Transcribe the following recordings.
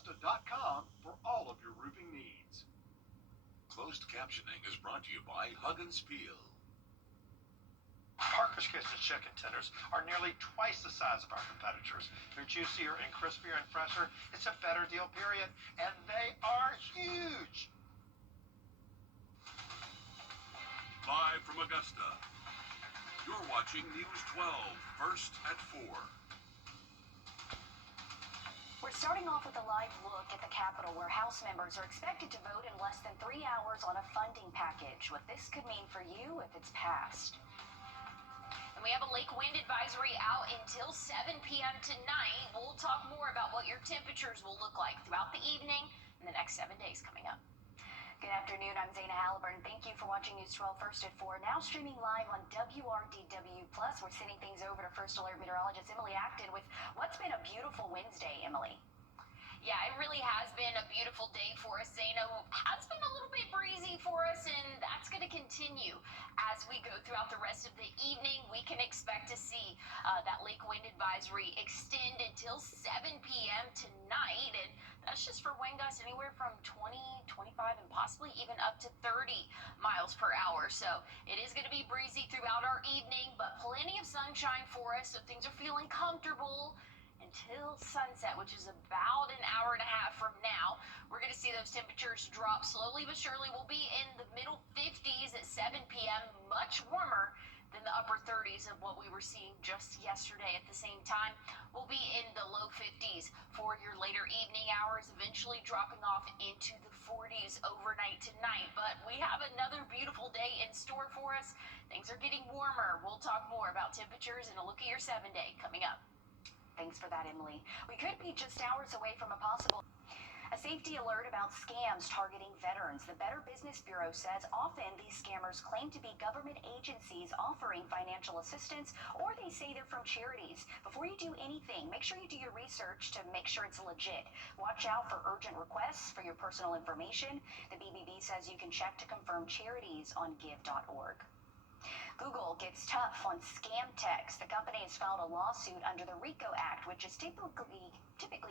Augusta.com for all of your roofing needs. Closed captioning is brought to you by Hug and Spiel. Parker's Kitchen chicken tenders are nearly twice the size of our competitors. They're juicier and crispier and fresher. It's a better deal, period. And they are huge. Live from Augusta, you're watching News 12, first at 4. We're starting off with a live look at the Capitol, where House members are expected to vote in less than 3 hours on a funding package. What this could mean for you if it's passed. And we have a lake wind advisory out until 7 p.m. tonight. We'll talk more about what your temperatures will look like throughout the evening in the next 7 days coming up. Good afternoon, I'm Zaina Halliburton. Thank you for watching News 12 First at 4. Now streaming live on Wrdw+. We're sending things over to First Alert meteorologist Emily Acton with what's been a beautiful Wednesday, Emily. Yeah, it really has been a beautiful day for us, Zaina. Has been a little bit breezy for us, and that's going to continue as we go throughout the rest of the evening. We can expect to see that lake wind advisory extend until 7 p.m. tonight, and that's just for wind gusts anywhere from 20, 25, and possibly even up to 30 miles per hour. So it is going to be breezy throughout our evening, but plenty of sunshine for us, so things are feeling comfortable until sunset, which is about an hour and a half from now. We're going to see those temperatures drop slowly but surely. We'll be in the middle 50s at 7 p.m., much warmer than the upper 30s of what we were seeing just yesterday. At the same time, we'll be in the low 50s for your later evening hours, eventually dropping off into the 40s overnight tonight. But we have another beautiful day in store for us. Things are getting warmer. We'll talk more about temperatures and a look at your 7-day coming up. Thanks for that, Emily. We could be just hours away from a safety alert about scams targeting veterans. The Better Business Bureau says often these scammers claim to be government agencies offering financial assistance, or they say they're from charities. Before you do anything, make sure you do your research to make sure it's legit. Watch out for urgent requests for your personal information. The BBB says you can check to confirm charities on give.org. Google gets tough on scam texts. The company has filed a lawsuit under the RICO Act, which is typically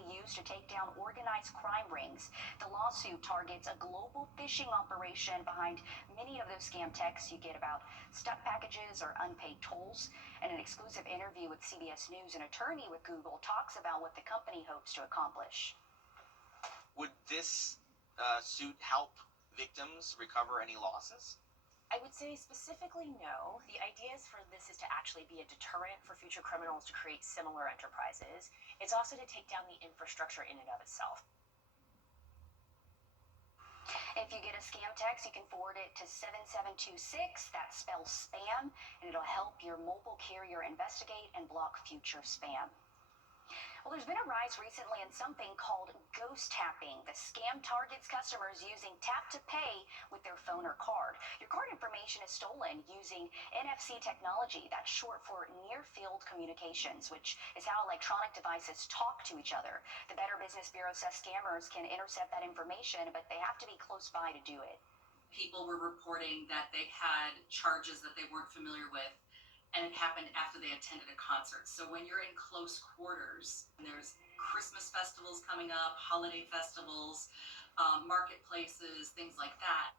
used to take down organized crime rings. The lawsuit targets a global phishing operation behind many of those scam texts you get about stuck packages or unpaid tolls. In an exclusive interview with CBS News, an attorney with Google talks about what the company hopes to accomplish. Would this suit help victims recover any losses? I would say specifically no. The idea is for this is to actually be a deterrent for future criminals to create similar enterprises. It's also to take down the infrastructure in and of itself. If you get a scam text, you can forward it to 7726. That spells spam, and it'll help your mobile carrier investigate and block future spam. Well, there's been a rise recently in something called ghost tapping. The scam targets customers using tap to pay with their phone or card. Your card information is stolen using NFC technology. That's short for near field communications, which is how electronic devices talk to each other. The Better Business Bureau says scammers can intercept that information, but they have to be close by to do it. People were reporting that they had charges that they weren't familiar with, and it happened after they attended a concert. So when you're in close quarters, and there's Christmas festivals coming up, holiday festivals, marketplaces, things like that.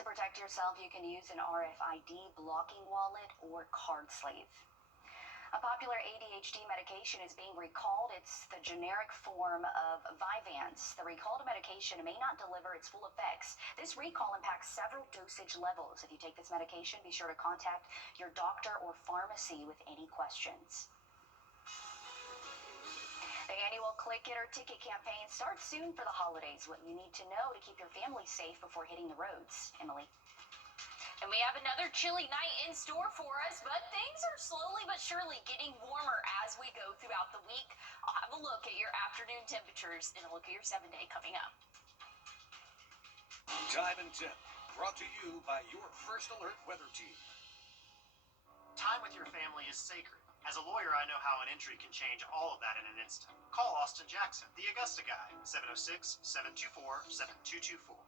To protect yourself, you can use an RFID blocking wallet or card sleeve. A popular ADHD medication is being recalled. It's the generic form of Vyvanse. The recalled medication may not deliver its full effects. This recall impacts several dosage levels. If you take this medication, be sure to contact your doctor or pharmacy with any questions. The annual Click It or Ticket campaign starts soon for the holidays. What you need to know to keep your family safe before hitting the roads. Emily. And we have another chilly night in store for us, but things are slowly but surely getting warmer as we go throughout the week. I'll have a look at your afternoon temperatures and a look at your 7-day coming up. Time and Tip, brought to you by your First Alert weather team. Time with your family is sacred. As a lawyer, I know how an injury can change all of that in an instant. Call Austin Jackson, the Augusta guy, 706-724-7224.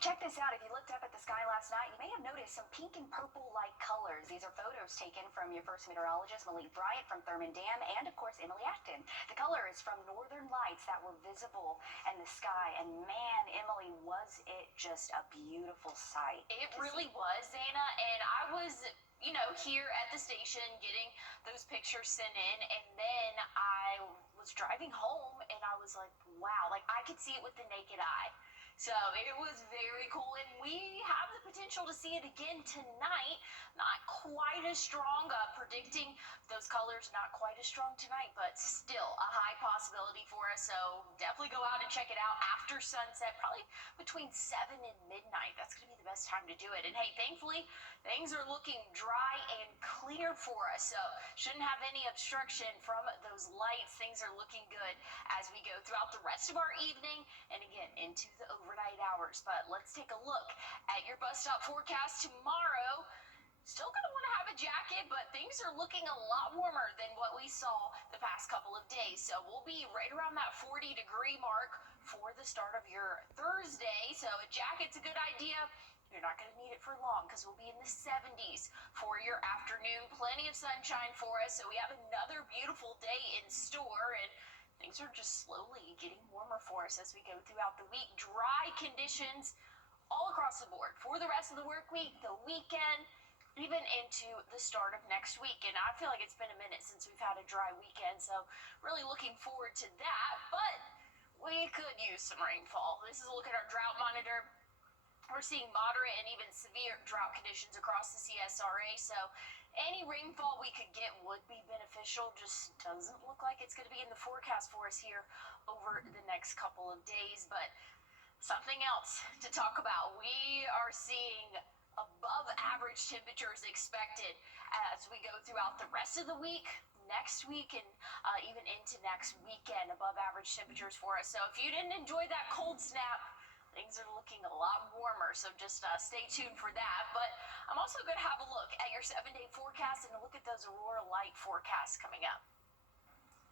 Check this out. If you looked up at the sky last night, you may have noticed some pink and purple-like colors. These are photos taken from your first meteorologist, Malik Bryant from Thurman Dam, and, of course, Emily Acton. The colors cameras from Northern Lights that were visible in the sky. And man, Emily, was it just a beautiful sight. It really was, Zana, and I was, here at the station getting those pictures sent in, and then I was driving home, and I was like, wow, like I could see it with the naked eye. So it was very cool, and we have the potential to see it again tonight. Not quite as strong, predicting those colors not quite as strong tonight, but still a high possibility for us. So definitely go out and check it out after sunset, probably between 7 and midnight. That's going to be the best time to do it. And hey, thankfully, things are looking dry and clear for us, so shouldn't have any obstruction from those lights. Things are looking good as we go throughout the rest of our evening and again into the overnight hours. But let's take a look at your bus stop forecast tomorrow. Still going to want to have a jacket, but things are looking a lot warmer than what we saw the past couple of days. So we'll be right around that 40-degree mark for the start of your Thursday. So a jacket's a good idea. You're not going to need it for long because we'll be in the 70s for your afternoon. Plenty of sunshine for us. So we have another beautiful day in store, and things are just slowly getting warmer for us as we go throughout the week. Dry conditions all across the board for the rest of the work week, the weekend, even into the start of next week. And I feel like it's been a minute since we've had a dry weekend, so really looking forward to that. But we could use some rainfall. This is a look at our drought monitor. We're seeing moderate and even severe drought conditions across the CSRA, so any rainfall we could get would be beneficial. Just doesn't look like it's going to be in the forecast for us here over the next couple of days. But something else to talk about. We are seeing above average temperatures expected as we go throughout the rest of the week, next week, and even into next weekend. Above average temperatures for us. So if you didn't enjoy that cold snap, things are looking a lot warmer, so just stay tuned for that. But I'm also going to have a look at your 7-day forecast and a look at those aurora light forecasts coming up.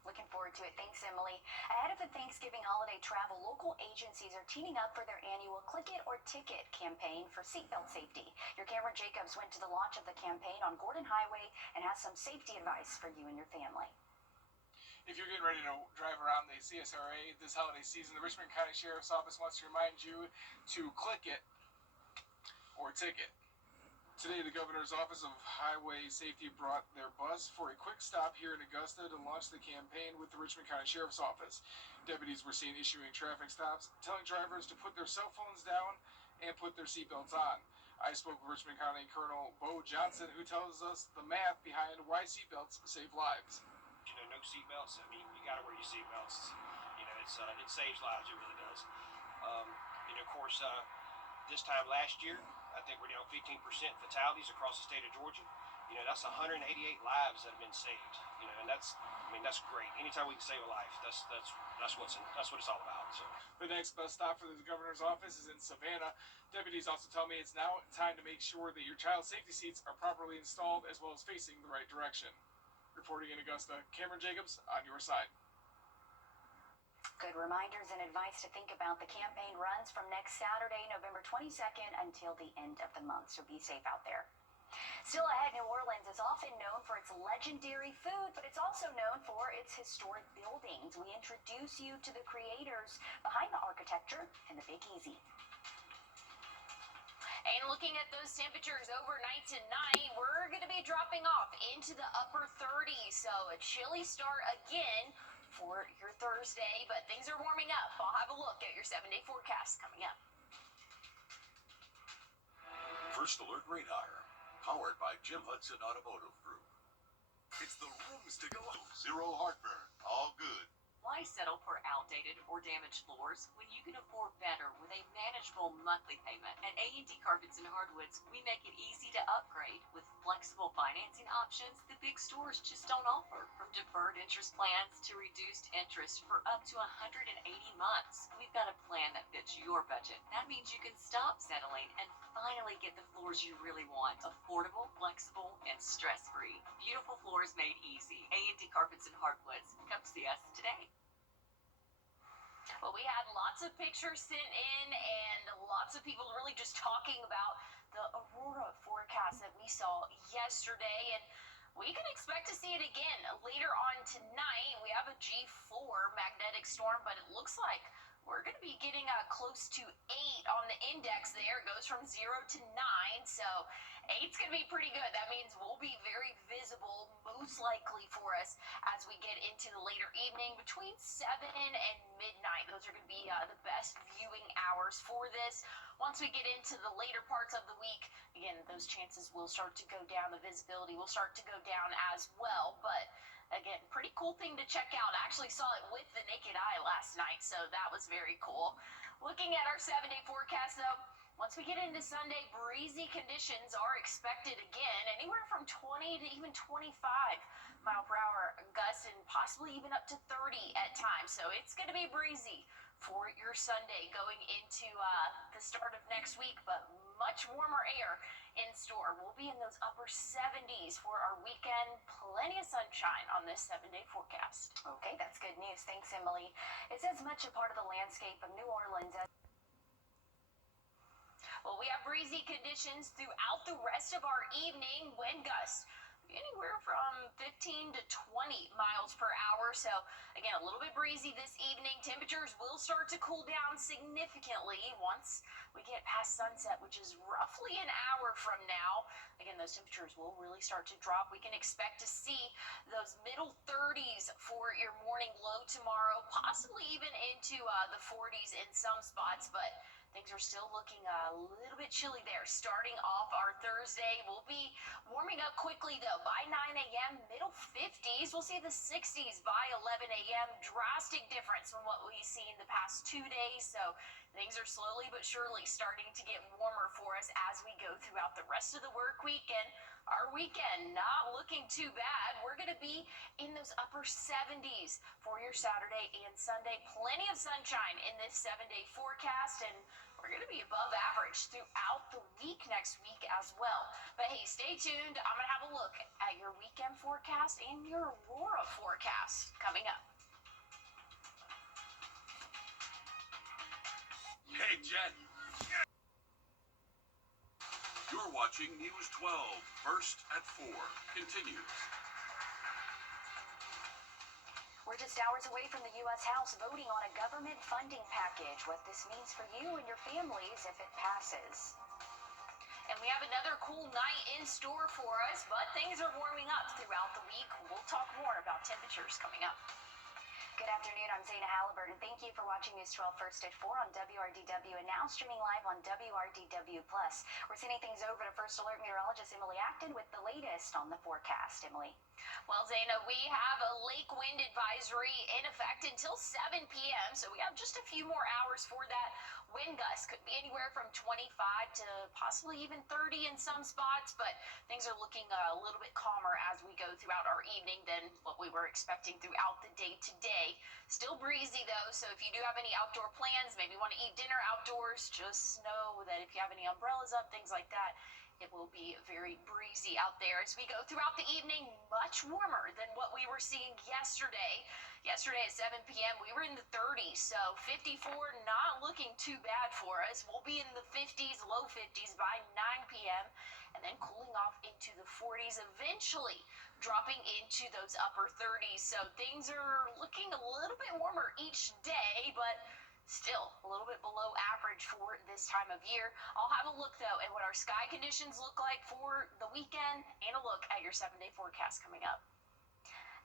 Looking forward to it. Thanks, Emily. Ahead of the Thanksgiving holiday travel, local agencies are teaming up for their annual Click It or Ticket campaign for seatbelt safety. Your Cameron Jacobs went to the launch of the campaign on Gordon Highway and has some safety advice for you and your family. If you're getting ready to drive around the CSRA this holiday season, the Richmond County Sheriff's Office wants to remind you to click it or ticket. Today, the Governor's Office of Highway Safety brought their bus for a quick stop here in Augusta to launch the campaign with the Richmond County Sheriff's Office. Deputies were seen issuing traffic stops, telling drivers to put their cell phones down and put their seatbelts on. I spoke with Richmond County Colonel Bo Johnson, who tells us the math behind why seatbelts save lives. No seatbelts. I mean, you got to wear your seatbelts. It saves lives. It really does. Of course, this time last year, I think we're down 15% fatalities across the state of Georgia. That's 188 lives that have been saved. And that's great. Anytime we can save a life, that's what it's all about. So the next bus stop for the Governor's Office is in Savannah. Deputies also tell me it's now time to make sure that your child's safety seats are properly installed as well as facing the right direction. Reporting in Augusta, Cameron Jacobs on your side. Good reminders and advice to think about. The campaign runs from next Saturday, November 22nd until the end of the month, so be safe out there. Still ahead, New Orleans is often known for its legendary food, but it's also known for its historic buildings. We introduce you to the creators behind the architecture in the Big Easy. And looking at those temperatures overnight tonight, we're going to be dropping off into the upper 30s. So a chilly start again for your Thursday, but things are warming up. I'll have a look at your 7-day forecast coming up. First Alert Radar, powered by Jim Hudson Automotive Group. It's the rooms to go. Zero heartburn, all good. Why settle for outdated or damaged floors when you can afford better with a manageable monthly payment? At A&D Carpets and Hardwoods, we make it easy to upgrade with flexible financing options the big stores just don't offer. From deferred interest plans to reduced interest for up to 180 months. We've got a plan that fits your budget. That means you can stop settling and finally get the floors you really want. Affordable, flexible, and stress-free. Beautiful floors made easy. A&D Carpets and Hardwoods. Come see us today. Well, we had lots of pictures sent in and lots of people really just talking about the aurora forecast that we saw yesterday. And we can expect to see it again later on tonight. We have a G4 magnetic storm, but it looks like we're going to be getting close to 8 on the index there. It goes from 0 to 9, so 8's going to be pretty good. That means we'll be very visible, most likely for us, as we get into the later evening between 7 and midnight. Those are going to be the best viewing hours for this. Once we get into the later parts of the week, again, those chances will start to go down. The visibility will start to go down as well, but again, pretty cool thing to check out. I actually saw it with the naked eye last night, so that was very cool. Looking at our 7-day forecast, though, once we get into Sunday, breezy conditions are expected again, anywhere from 20 to even 25 mile per hour gusts and possibly even up to 30 at times. So it's going to be breezy for your Sunday going into the start of next week, but much warmer air in store. We'll be in those upper 70s for our weekend. Plenty of sunshine on this 7-day forecast. Okay, that's good news. Thanks, Emily. It's as much a part of the landscape of New Orleans as... Well, we have breezy conditions throughout the rest of our evening. Wind gusts anywhere from 15 to 20 miles per hour. So again, a little bit breezy this evening. Temperatures will start to cool down significantly once we get past sunset, which is roughly an hour from now. Again, those temperatures will really start to drop. We can expect to see those middle 30s for your morning low tomorrow, possibly even into the 40s in some spots, but things are still looking a little bit chilly there. Starting off our Thursday, we'll be warming up quickly, though. By 9 a.m., middle 50s. We'll see the 60s by 11 a.m. Drastic difference from what we've seen the past 2 days. So things are slowly but surely starting to get warmer for us as we go throughout the rest of the work week. And our weekend not looking too bad. We're going to be in those upper 70s for your Saturday and Sunday. Plenty of sunshine in this 7-day forecast, and we're going to be above average throughout the week next week as well. But hey, stay tuned. I'm going to have a look at your weekend forecast and your Aurora forecast coming up. Hey, Jen. You're watching News 12, first at 4. Continues. We're just hours away from the U.S. House voting on a government funding package. What this means for you and your families if it passes. And we have another cool night in store for us, but things are warming up throughout the week. We'll talk more about temperatures coming up. Good afternoon, I'm Zaina Halliburton. Thank you for watching News 12 First at 4 on WRDW and now streaming live on WRDW+. We're sending things over to First Alert meteorologist Emily Acton with the latest on the forecast. Emily. Well, Zaina, we have a lake wind advisory in effect until 7 p.m., so we have just a few more hours for that. Wind gusts could be anywhere from 25 to possibly even 30 in some spots, but things are looking a little bit calmer as we go throughout our evening than what we were expecting throughout the day today. Still breezy, though, so if you do have any outdoor plans, maybe want to eat dinner outdoors, just know that if you have any umbrellas up, things like that, it will be very breezy out there as we go throughout the evening. Much warmer than what we were seeing yesterday. Yesterday at 7 p.m., we were in the 30s, so 54 not looking too bad for us. We'll be in the 50s, low 50s by 9 p.m., and then cooling off into the 40s, eventually dropping into those upper 30s. So things are looking a little bit warmer each day, but still a little bit below average for this time of year. I'll have a look, though, at what our sky conditions look like for the weekend and a look at your 7-day forecast coming up.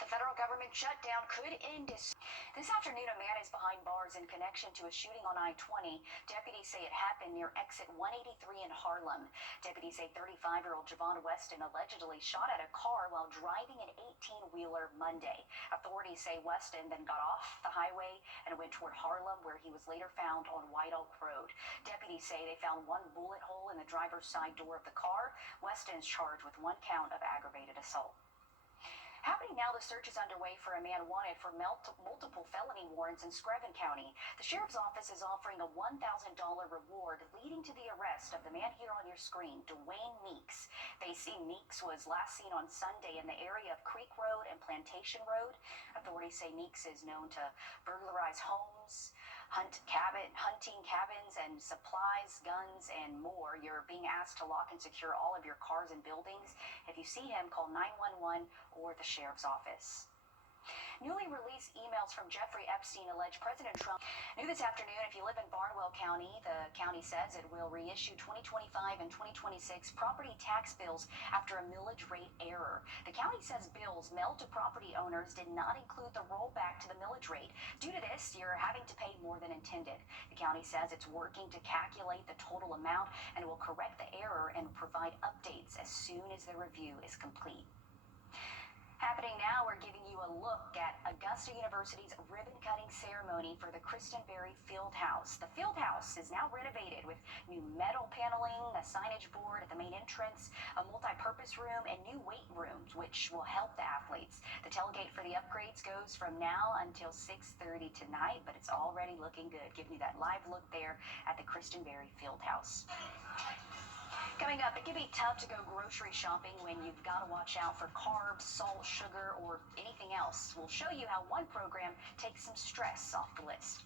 The federal government shutdown could end this afternoon. A man is behind bars in connection to a shooting on I-20. Deputies say it happened near exit 183 in Harlem. Deputies say 35-year-old Javon Weston allegedly shot at a car while driving an 18-wheeler Monday. Authorities say Weston then got off the highway and went toward Harlem, where he was later found on White Oak Road. Deputies say they found one bullet hole in the driver's side door of the car. Weston is charged with 1 count of aggravated assault. Happening now, the search is underway for a man wanted for multiple felony warrants in Screven County. The sheriff's office is offering a $1,000 reward leading to the arrest of the man here on your screen, Dwayne Meeks. They see Meeks was last seen on Sunday in the area of Creek Road and Plantation Road. Authorities say Meeks is known to burglarize homes, hunting cabins and supplies, guns, and more. You're being asked to lock and secure all of your cars and buildings. If you see him, call 911 or the sheriff's office. Newly released emails from Jeffrey Epstein allege President Trump. New this afternoon, if you live in Barnwell County, the county says it will reissue 2025 and 2026 property tax bills after a millage rate error. The county says bills mailed to property owners did not include the rollback to the millage rate. Due to this, you're having to pay more than intended. The county says it's working to calculate the total amount and will correct the error and provide updates as soon as the review is complete. Happening now, we're giving you a look at Augusta University's ribbon-cutting ceremony for the Christenberry Fieldhouse. The Fieldhouse is now renovated with new metal paneling, a signage board at the main entrance, a multi-purpose room, and new weight rooms, which will help the athletes. The tailgate for the upgrades goes from now until 6:30 tonight, but it's already looking good. Giving you that live look there at the Christenberry Fieldhouse. Coming up, it can be tough to go grocery shopping when you've got to watch out for carbs, salt, sugar, or anything else. We'll show you how one program takes some stress off the list.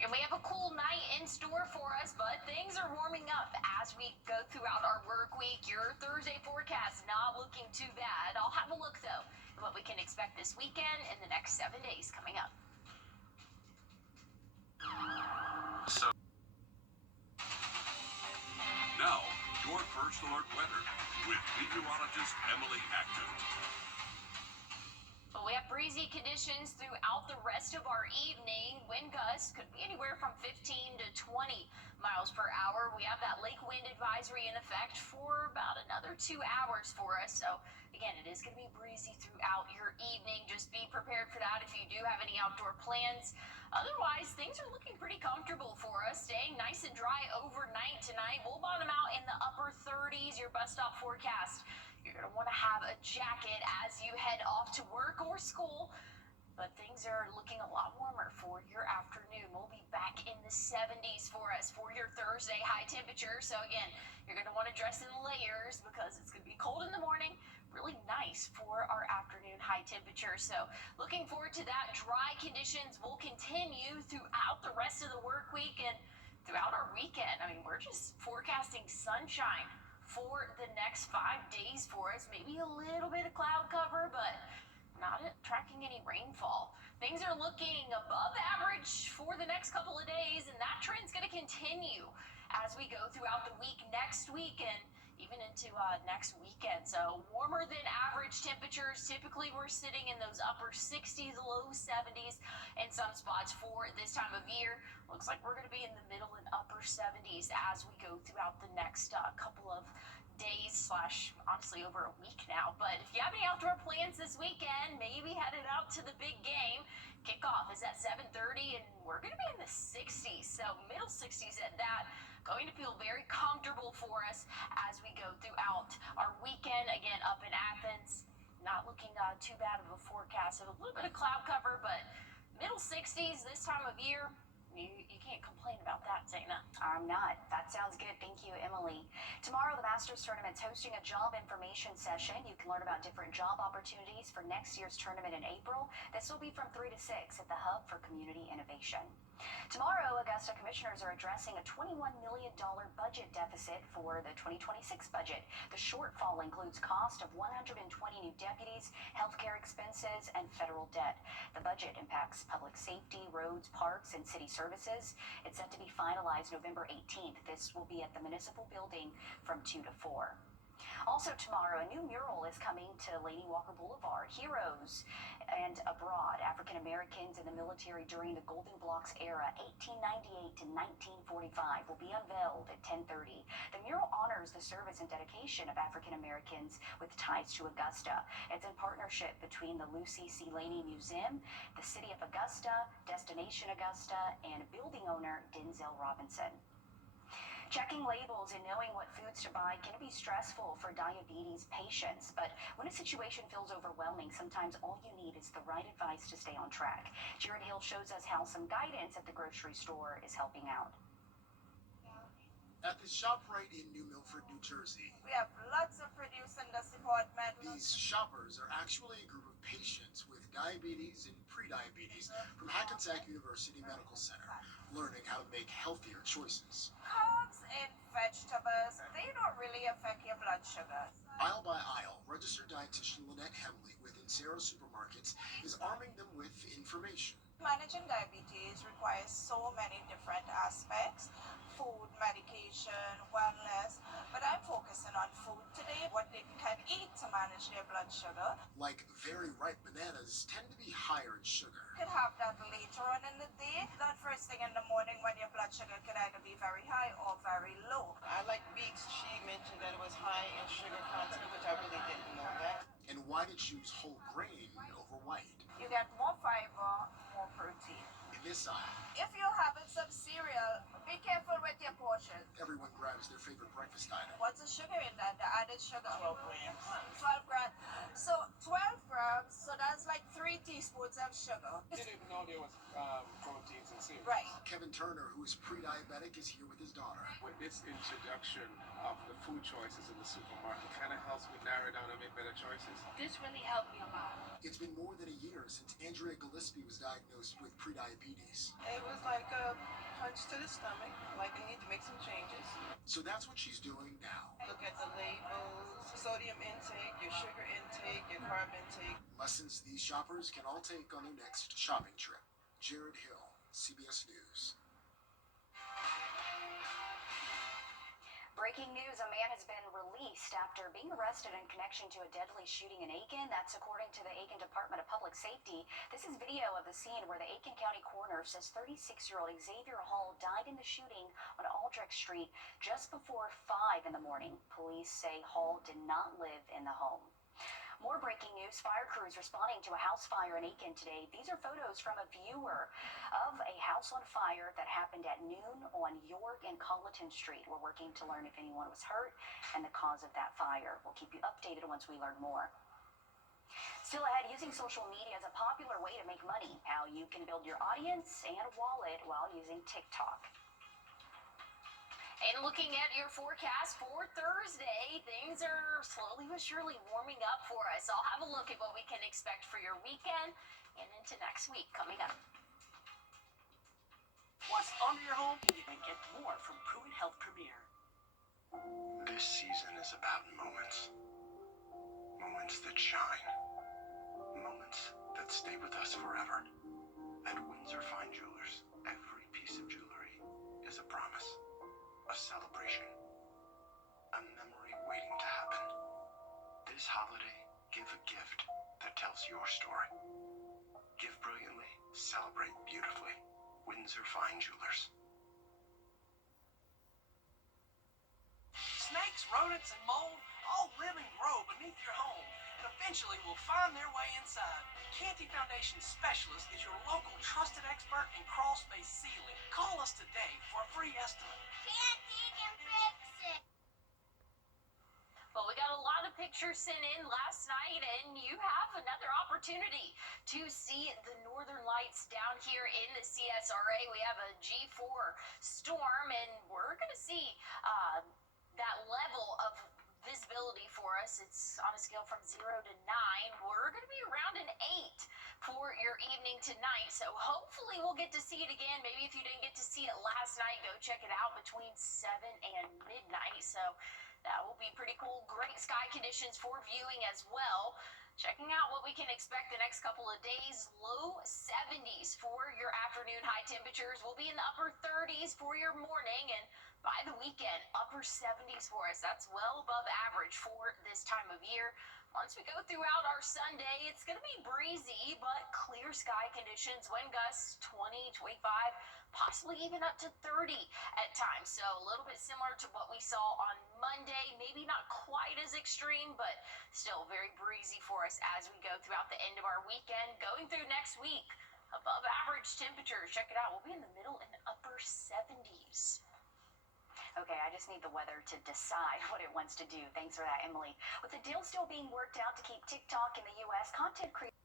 And we have a cool night in store for us, but things are warming up as we go throughout our work week. Your Thursday forecast not looking too bad. I'll have a look, though, at what we can expect this weekend and the next 7 days coming up. So now, your First Alert weather with meteorologist Emily Acton. Well, we have breezy conditions throughout the rest of our evening. Wind gusts could be anywhere from 15 to 20 miles per hour. We have that lake wind advisory in effect for about another 2 hours for us. So, again, it is going to be breezy throughout your evening. Just be prepared for that if you do have any outdoor plans. Otherwise, things are looking pretty comfortable for us, staying nice and dry overnight tonight. We'll bottom out in the upper 30s, your bus stop forecast. You're going to want to have a jacket as you head off to work or school. But things are looking a lot warmer for your afternoon. We'll be back in the 70s for us for your Thursday high temperature. So again, you're going to want to dress in layers because it's going to be cold in the morning. Really nice for our afternoon high temperature. So looking forward to that. Dry conditions will continue throughout the rest of the work week and throughout our weekend. I mean, we're just forecasting sunshine for the next 5 days for us. Maybe a little bit of cloud cover, but not tracking any rainfall. Things are looking above average for the next couple of days, and that trend's going to continue as we go throughout the week next week and even into next weekend. So warmer than average temperatures. Typically we're sitting in those upper 60s, low 70s in some spots for this time of year. Looks like we're going to be in the middle and upper 70s as we go throughout the next couple of days / honestly over a week now. But if you have any outdoor plans this weekend, maybe headed out to the big game. Kickoff is at 7:30 and we're going to be in the 60s, so middle 60s at that. Going to feel very comfortable for us as we go throughout our weekend. Again, up in Athens, not looking too bad of a forecast. So a little bit of cloud cover, but middle 60s this time of year. You can't complain about that, Dana. I'm not. That sounds good. Thank you, Emily. Tomorrow, the Masters Tournament's hosting a job information session. You can learn about different job opportunities for next year's tournament in April. This will be from 3 to 6 at the Hub for Community Innovation. Tomorrow, Augusta commissioners are addressing a $21 million budget deficit for the 2026 budget. The shortfall includes cost of 120 new deputies, healthcare expenses, and federal debt. The budget impacts public safety, roads, parks, and city services. It's set to be finalized November 18th. This will be at the municipal building from 2 to 4. Also tomorrow, a new mural is coming to Laney Walker Boulevard. Heroes and Abroad, African Americans in the military during the Golden Blocks era, 1898 to 1945, will be unveiled at 10:30. The mural honors the service and dedication of African Americans with ties to Augusta. It's in partnership between the Lucy C. Laney Museum, the City of Augusta, Destination Augusta, and building owner Denzel Robinson. Checking labels and knowing what foods to buy can be stressful for diabetes patients, but when a situation feels overwhelming, sometimes all you need is the right advice to stay on track. Jared Hill shows us how some guidance at the grocery store is helping out. at the ShopRite in New Milford, New Jersey. We have lots of produce in this department. These shoppers are actually a group of patients with diabetes and prediabetes from Hackensack University Medical Center, learning how to make healthier choices. Carbs in vegetables, they don't really affect your blood sugar. Aisle by aisle, registered dietitian Lynette Hemley with Insera Supermarkets is arming them with information. Managing diabetes requires so many different aspects: food, medication, wellness, but I'm focusing on food today, what they can eat to manage their blood sugar. Like very ripe bananas tend to be higher in sugar. You can have that later on in the day, not first thing in the morning when your blood sugar could either be very high or very low. I like beets. She mentioned that it was high in sugar content, which I really didn't know that. And why to choose whole grain over white? You get more fiber, more protein. In this aisle, If you're having some cereal, be careful with your portions. everyone grabs their favorite breakfast item. What's the sugar in that? The added sugar? 12 grams. 12 grams. So 12 grams, so that's like 3 teaspoons of sugar. Didn't know there was proteins in cereal. Right. Kevin Turner, who is pre-diabetic, is here with his daughter. With this introduction of the food choices in the supermarket, kind of helps me narrow down and make better choices. This really helped me a lot. It's been more than a year since Andrea Gillespie was diagnosed with prediabetes. It was like a punch to the stomach, like I need to make some changes. So that's what she's doing now. Look at the labels, sodium intake, your sugar intake, your carb intake. Lessons these shoppers can all take on their next shopping trip. Jared Hill, CBS News. Breaking news, a man has been released after being arrested in connection to a deadly shooting in Aiken. That's according to the Aiken Department of Public Safety. This is video of the scene where the Aiken County coroner says 36-year-old Xavier Hall died in the shooting on Aldrich Street just before 5 in the morning. Police say Hall did not live in the home. More breaking news, fire crews responding to a house fire in Aiken today. These are photos from a viewer of a house on fire that happened at noon on York and Colleton Street. We're working to learn if anyone was hurt and the cause of that fire. We'll keep you updated once we learn more. Still ahead, using social media as a popular way to make money. How you can build your audience and wallet while using TikTok. And looking at your forecast for Thursday, things are slowly but surely warming up for us. I'll have a look at what we can expect for your weekend and into next week coming up. What's under your home? And get more from Pruitt Health Premier. This season is about moments. Moments that shine. Moments that stay with us forever. At Windsor Fine Jewelers, every piece of jewelry is a promise. A celebration. A memory waiting to happen. This holiday, give a gift that tells your story. Give brilliantly, celebrate beautifully. Windsor Fine Jewelers. Snakes, rodents, and mold all live and grow beneath your home and eventually will find their way inside. Canty Foundation Specialist is your local trusted expert in crawl space sealing. Call us today for a free estimate. Canty can fix it. Well, we got a lot of pictures sent in last night, and you have another opportunity to see the Northern Lights down here in the CSRA. We have a G4 storm, and we're going to see that level of visibility for us. It's on a scale from 0 to 9. We're going to be around an 8 for your evening tonight. So hopefully we'll get to see it again. Maybe if you didn't get to see it last night, go check it out between 7 and midnight. So that will be pretty cool. Great sky conditions for viewing as well. Checking out what we can expect the next couple of days. Low 70s for your afternoon. High temperatures will be in the upper 30s for your morning, and by the weekend, upper 70s for us. That's well above average for this time of year. Once we go throughout our Sunday, it's going to be breezy, but clear sky conditions. Wind gusts 20, 25, possibly even up to 30 at times. So a little bit similar to what we saw on Monday. Maybe not quite as extreme, but still very breezy for us as we go throughout the end of our weekend. Going through next week, above average temperatures. Check it out. We'll be in the middle and upper 70s. Okay, I just need the weather to decide what it wants to do. Thanks for that, Emily. With the deal still being worked out to keep TikTok in the U.S., content creators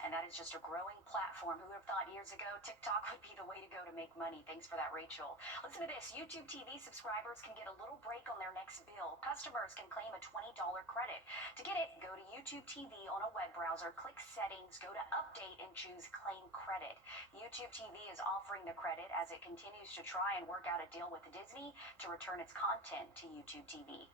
And that is just a growing platform. Who would have thought years ago TikTok would be the way to go to make money? Thanks for that, Rachel. Listen to this. YouTube TV subscribers can get a little break on their next bill. Customers can claim a $20 credit. To get it, go to YouTube TV on a web browser, click Settings, go to Update, and choose Claim Credit. YouTube TV is offering the credit as it continues to try and work out a deal with Disney to return its content to YouTube TV.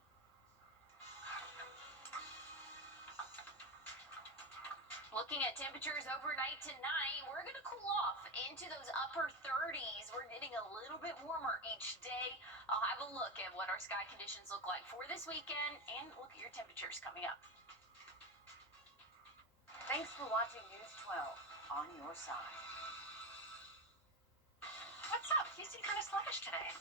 Looking at temperatures overnight tonight, we're going to cool off into those upper 30s. We're getting a little bit warmer each day. I'll have a look at what our sky conditions look like for this weekend and look at your temperatures coming up. Thanks for watching News 12 on your side. What's up? You seem kind of sluggish today.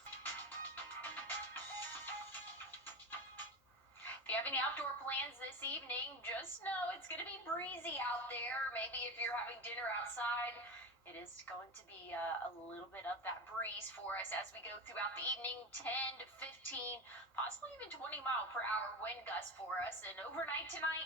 If you have any outdoor plans this evening, just know it's going to be breezy out there. Maybe if you're having dinner outside, it is going to be a little bit of that breeze for us as we go throughout the evening, 10 to 15, possibly even 20-mile-per-hour wind gusts for us. And overnight tonight,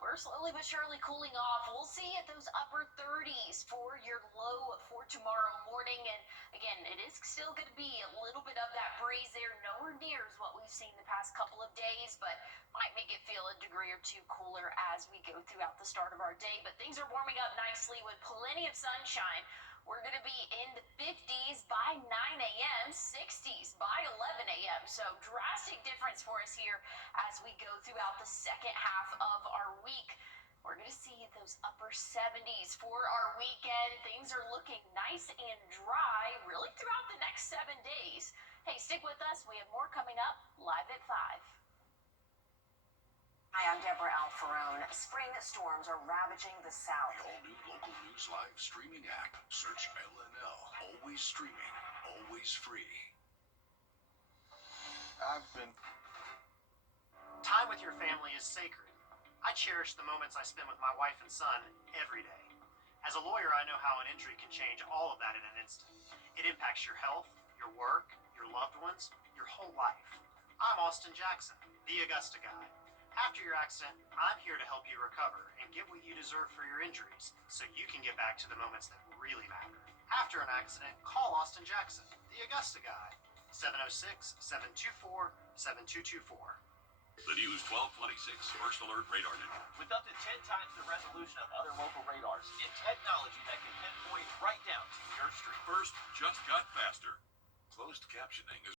we're slowly but surely cooling off. We'll see at those upper 30s for your low for tomorrow morning. And again, it is still going to be a little bit of that breeze there, nowhere near as what we've seen the past couple of days, but might make it feel a degree or two cooler as we go throughout the start of our day. But things are warming up nicely with plenty of sunshine. We're going to be in the 50s by 9 a.m., 60s by 11 a.m. So drastic difference for us here as we go throughout the second half of our week. We're going to see those upper 70s for our weekend. Things are looking nice and dry really throughout the next 7 days. Hey, stick with us. We have more coming up live at 5. Hi, I'm Deborah Alfarone. Spring storms are ravaging the South. The all-new local news live streaming app. Search LNL. Always streaming. Always free. Time with your family is sacred. I cherish the moments I spend with my wife and son every day. As a lawyer, I know how an injury can change all of that in an instant. It impacts your health, your work, your loved ones, your whole life. I'm Austin Jackson, the Augusta guy. After your accident, I'm here to help you recover and get what you deserve for your injuries so you can get back to the moments that really matter. After an accident, call Austin Jackson, the Augusta guy. 706-724-7224. The News 1226 First Alert Radar Network. With up to 10 times the resolution of other local radars and technology that can pinpoint right down to your street. First just got faster. Closed captioning is